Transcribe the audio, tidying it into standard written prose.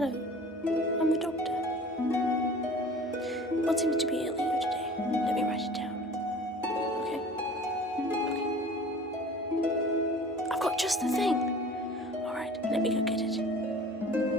Hello, I'm the doctor. What seems to be ailing you today? Let me write it down. Okay? Okay. I've got just the thing. Alright, let me go get it.